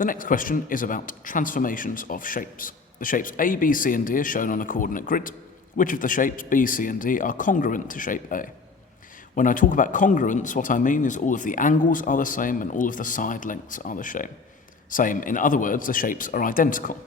The next question is about transformations of shapes. The shapes A, B, C and D are shown on a coordinate grid. Which of the shapes B, C and D are congruent to shape A? When I talk about congruence, what I mean is all of the angles are the same and all of the side lengths are the same. In other words, the shapes are identical.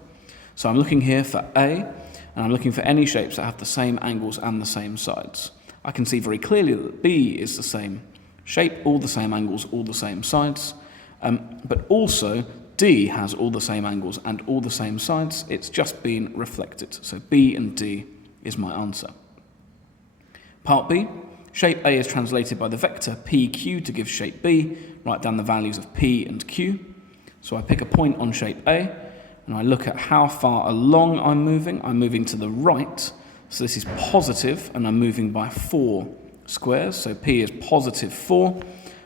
So I'm looking here for A, and I'm looking for any shapes that have the same angles and the same sides. I can see very clearly that B is the same shape, all the same angles, all the same sides, but also D has all the same angles and all the same sides. It's just been reflected. So B and D is my answer. Part B, shape A is translated by the vector PQ to give shape B. Write down the values of P and Q. So I pick a point on shape A, and I look at how far along I'm moving. I'm moving to the right, so this is positive, and I'm moving by 4 squares. So P is positive 4,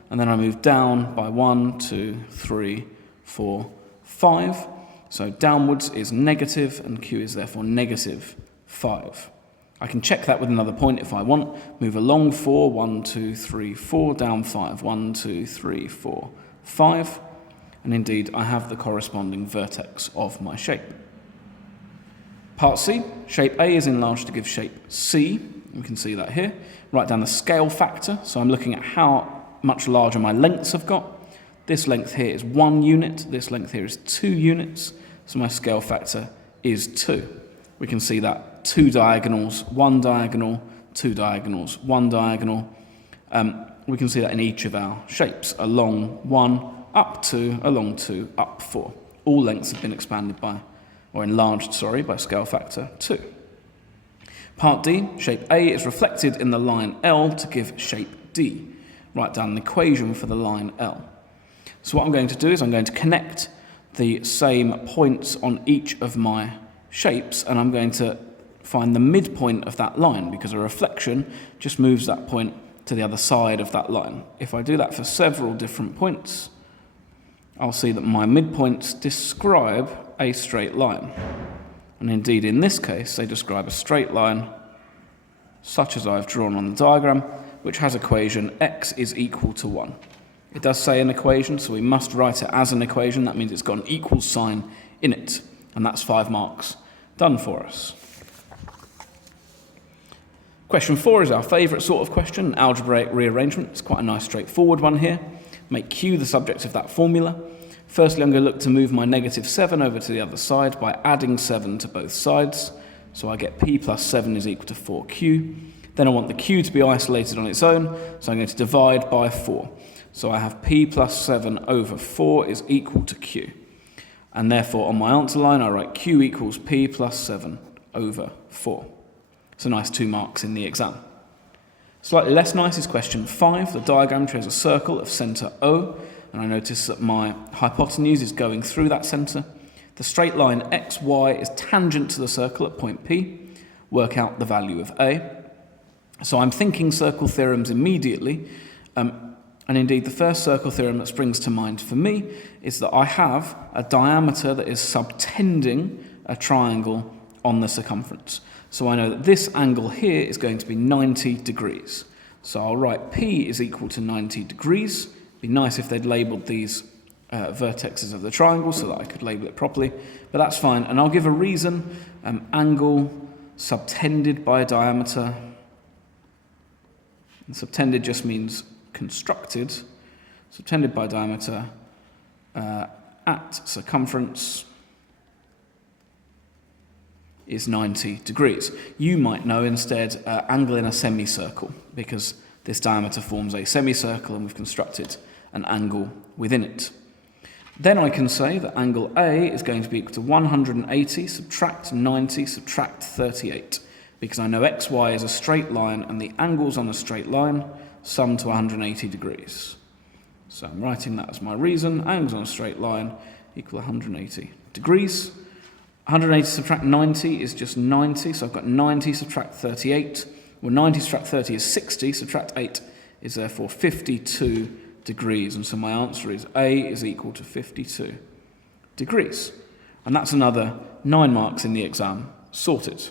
and then I move down by 1, 2, 3, 4, 5. So downwards is negative, and Q is therefore negative 5. I can check that with another point if I want. Move along 4, 1, 2, 3, 4, down 5, 1, 2, 3, 4, 5. And indeed, I have the corresponding vertex of my shape. Part C, shape A is enlarged to give shape C. We can see that here. Write down the scale factor. So I'm looking at how much larger my lengths have got. This length here is 1 unit. This length here is 2 units. So my scale factor is 2. We can see that 2 diagonals, 1 diagonal, 2 diagonals, 1 diagonal. We can see that in each of our shapes. Along 1, up 2, along 2, up 4. All lengths have been expanded by, or enlarged, by scale factor 2. Part D, shape A is reflected in the line L to give shape D. Write down an equation for the line L. So what I'm going to do is I'm going to connect the same points on each of my shapes, and I'm going to find the midpoint of that line, because a reflection just moves that point to the other side of that line. If I do that for several different points, I'll see that my midpoints describe a straight line. And indeed, in this case, they describe a straight line, such as I've drawn on the diagram, which has equation x is equal to 1. It does say an equation, so we must write it as an equation. That means it's got an equal sign in it. And that's 5 marks done for us. Question 4 is our favourite sort of question, algebraic rearrangement. It's quite a nice straightforward one here. Make Q the subject of that formula. Firstly, I'm going to look to move my negative 7 over to the other side by adding 7 to both sides. So I get P plus 7 is equal to 4Q. Then I want the Q to be isolated on its own, so I'm going to divide by 4. So I have P plus 7 over 4 is equal to Q. And therefore, on my answer line, I write Q equals P plus 7 over 4. It's a nice 2 marks in the exam. Slightly less nice is question 5. The diagram shows a circle of centre O, and I notice that my hypotenuse is going through that centre. The straight line xy is tangent to the circle at point P. Work out the value of A. So I'm thinking circle theorems immediately, and indeed the first circle theorem that springs to mind for me is that I have a diameter that is subtending a triangle on the circumference. So I know that this angle here is going to be 90 degrees. So I'll write P is equal to 90 degrees. It'd be nice if they'd labelled these vertexes of the triangle so that I could label it properly, but that's fine. And I'll give a reason, angle subtended by a diameter. And subtended just means constructed. Subtended by diameter at circumference is 90 degrees. You might know instead angle in a semicircle, because this diameter forms a semicircle and we've constructed an angle within it. Then I can say that angle A is going to be equal to 180 subtract 90 subtract 38, because I know xy is a straight line and the angles on a straight line sum to 180 degrees. So I'm writing that as my reason. Angles on a straight line equal 180 degrees. 180 subtract 90 is just 90, so I've got 90 subtract 38. Well, 90 subtract 30 is 60, subtract 8 is therefore 52 degrees. And so my answer is A is equal to 52 degrees. And that's another 9 marks in the exam sorted.